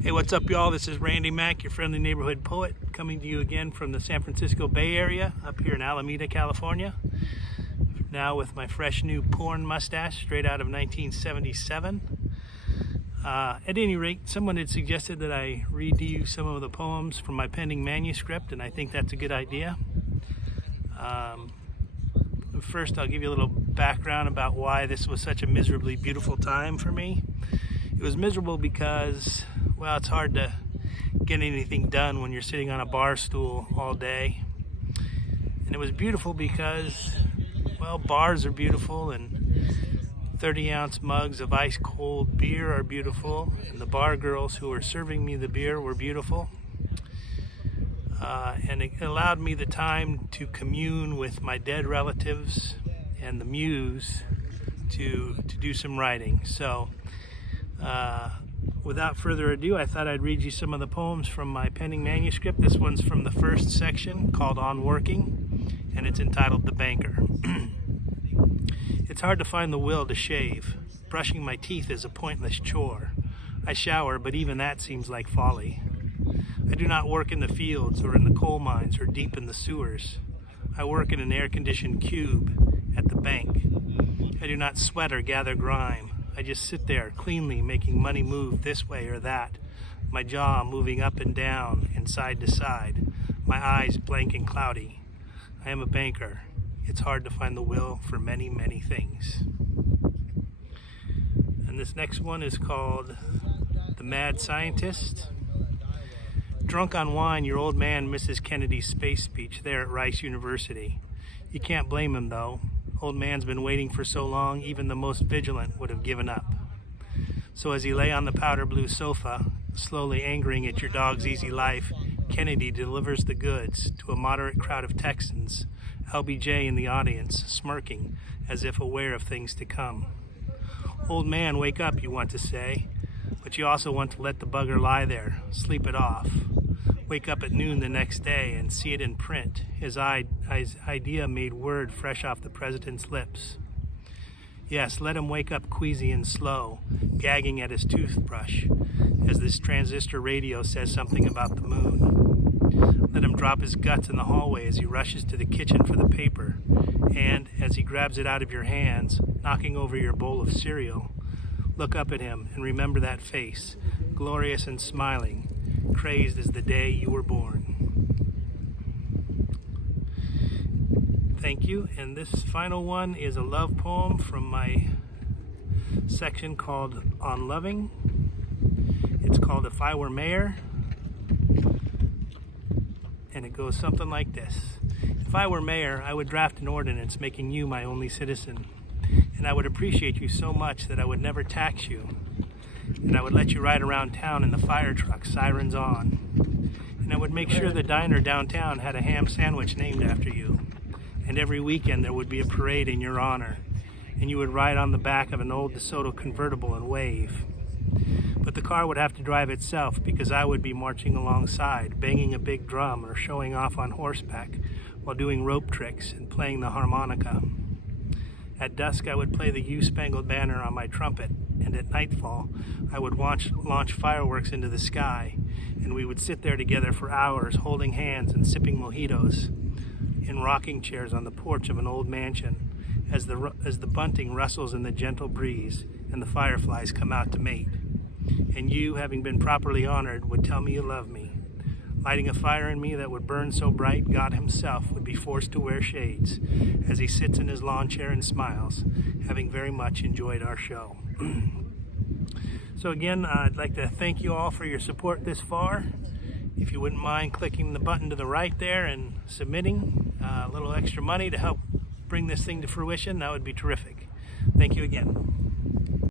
Hey, what's up, y'all? This is Randy Mack, your friendly neighborhood poet, coming to you again from the San Francisco Bay Area, up here in Alameda, California. Now with my fresh new porn mustache, straight out of 1977. At any rate, someone had suggested that I read to you some of the poems from my pending manuscript, and I think that's a good idea. First, I'll give you a little background about why this was such a miserably beautiful time for me. It was miserable because, well, it's hard to get anything done when you're sitting on a bar stool all day. And it was beautiful because, well, bars are beautiful, and 30-ounce mugs of ice-cold beer are beautiful, and the bar girls who were serving me the beer were beautiful. And it allowed me the time to commune with my dead relatives and the muse to do some writing. So, without further ado, I thought I'd read you some of the poems from my pending manuscript. This one's from the first section, called On Working, and it's entitled The Banker. It's hard to find the will to shave. Brushing my teeth is a pointless chore. I shower, but even that seems like folly. I do not work in the fields or in the coal mines or deep in the sewers. I work in an air-conditioned cube at the bank. I do not sweat or gather grime. I just sit there cleanly making money move this way or that, my jaw moving up and down and side to side, my eyes blank and cloudy. I am a banker. It's hard to find the will for many, many things. And this next one is called The Mad Scientist. Drunk on wine, your old man misses Kennedy's space speech there at Rice University. You can't blame him, though. Old man's been waiting for so long, even the most vigilant would have given up. So as he lay on the powder blue sofa, slowly angering at your dog's easy life, Kennedy delivers the goods to a moderate crowd of Texans, LBJ in the audience, smirking as if aware of things to come. Old man, wake up, you want to say, but you also want to let the bugger lie there, sleep it off. Wake up at noon the next day and see it in print, his idea made word fresh off the president's lips. Yes, let him wake up queasy and slow, gagging at his toothbrush, as this transistor radio says something about the moon. Let him drop his guts in the hallway as he rushes to the kitchen for the paper, and, as he grabs it out of your hands, knocking over your bowl of cereal, look up at him and remember that face, glorious and smiling, crazed as the day you were born. Thank you. And this final one is a love poem from my section called On Loving. It's called If I Were Mayor. And it goes something like this. If I were mayor, I would draft an ordinance making you my only citizen. And I would appreciate you so much that I would never tax you. And I would let you ride around town in the fire truck, sirens on. And I would make sure the diner downtown had a ham sandwich named after you. And every weekend there would be a parade in your honor. And you would ride on the back of an old DeSoto convertible and wave. But the car would have to drive itself because I would be marching alongside, banging a big drum or showing off on horseback while doing rope tricks and playing the harmonica. At dusk I would play the U-Spangled Banner on my trumpet, and at nightfall I would launch fireworks into the sky, and we would sit there together for hours holding hands and sipping mojitos in rocking chairs on the porch of an old mansion as the bunting rustles in the gentle breeze and the fireflies come out to mate. And you, having been properly honored, would tell me you love me, lighting a fire in me that would burn so bright God himself would be forced to wear shades as he sits in his lawn chair and smiles, having very much enjoyed our show. So again, I'd like to thank you all for your support this far. If you wouldn't mind clicking the button to the right there and submitting a little extra money to help bring this thing to fruition, that would be terrific. Thank you again.